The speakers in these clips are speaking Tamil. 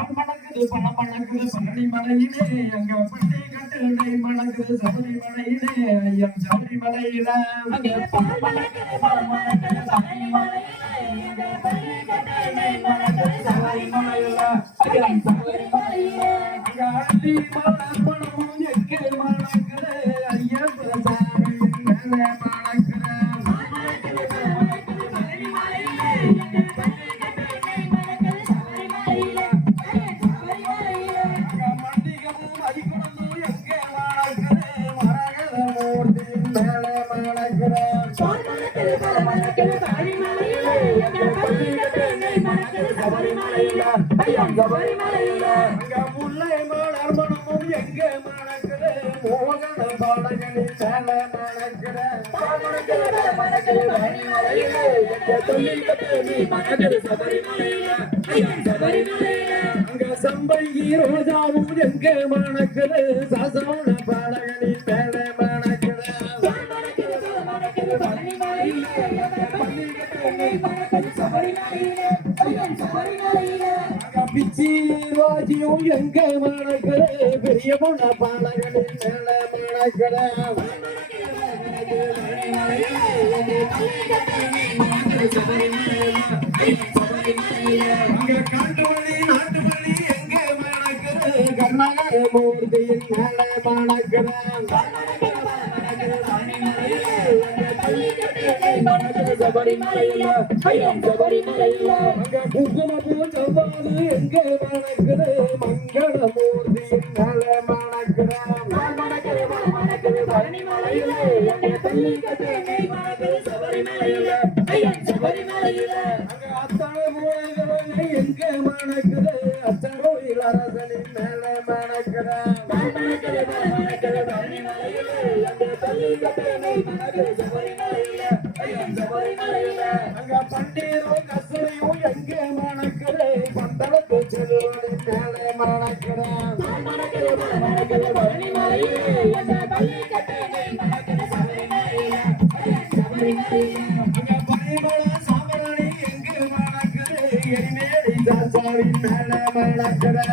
பால் மணக்குது பணம் மணக்குது பழனி மலையிலே அங்க பட்டி கட்டு மணக்குது சபரி மலையிலே ஐயம் சபரி மலையில அங்க பால் மணக்குது பணம் மணக்குது பழனி மலையிலே அங்க பட்டி கட்டு மணக்குது சபரி மலையில ஐயம் சபரி மலையிலே அங்க அள்ளி மலர் மணமும் எங்கே மணக்குது ஐயப்ப சாமி மேலே மணக்குது முல்லை மலர் மணமும் எங்கே மணக்குது மோகன பாடகளில் மேல மணக்குது அங்க சம்பங்கி ரோஜாவும் எங்கே மணக்குது சசோன பாடகளில் மேல மணக்குது பிச்சி ராஜியும் எங்க மணக்குது பெரிய பொண்ண பாடகளில் மேல மணக்குது அங்க காட்டுமல்லி நாட்டுமல்லி எங்க மணக்குது கர்நாடக மூர்த்தியின் மேல மணக்குது சபரிமலையில அங்க குங்குமப்பூ செவ்வாது எங்க மணக்குது மங்களமூர்த்தியின் மேல மணக்குது அங்க அத்தனை மூலைகளை எங்க மணக்குது அச்சரோயில் அரசனின் மேல மணக்குது அங்க பண்டீரும் கசுரையும் எங்க மணக்குது பந்தளத்து செல்வனின் மேல மணக்குது அங்க பரிமள சாமராணி எங்க மணக்குது எரிமேலி சாசாவின் மேல மணக்குது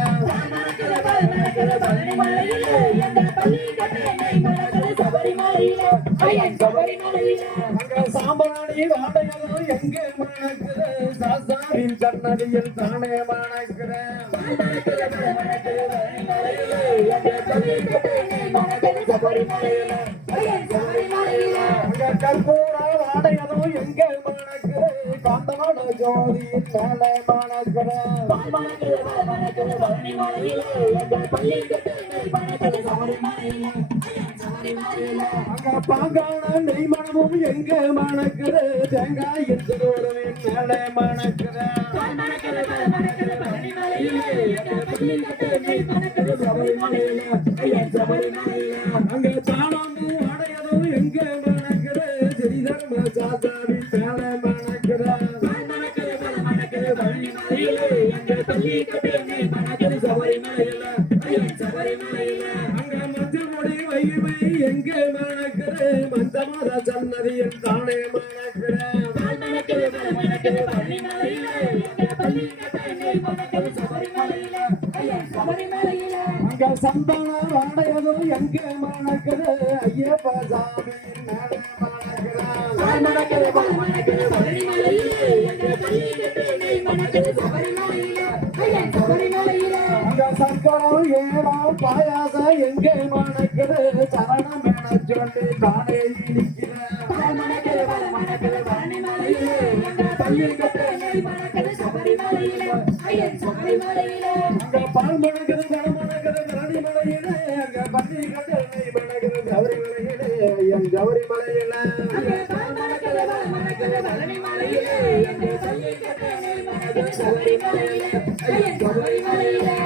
அங்க சாம்பராணி வாடகையும் எங்கே மணக்குது சாசாவின் சன்னதியில் தானே மணக்குது அங்க கற்பூர வாடகையும் எங்கே மணக்குது காந்தமான ஜோதியின் மேலே மணக்குது அங்க பாங்கான நெய்மணமும் எங்க மணக்குது தேங்காயின் திருவுருவின் மேலே மணக்குது அங்க தானாம்பு அடையதும் எங்க மணக்குது ஸ்ரீதர்ம சாசாவின் மேலே மணக்குது அங்க மஞ்சள் பொடி வைமை எங்க மணக்குது மந்தமத சன்னதியில் தானே மணக்குது அங்க சந்தான வாடையதும் எங்க மணக்குது ஐயப்ப சாமியின் மேலே அங்க சர்க்கரம் ஏழாம் பாயாச எங்க மணக்குது சரணம் என சொல்லி தானே அங்க பால் மணக்குது பணம் மணக்குது ராணி மலையிலே அங்க பள்ளி கட்டளை மணக்குது சபரி மலையிலே என் சபரி மலையில சபரி மலையில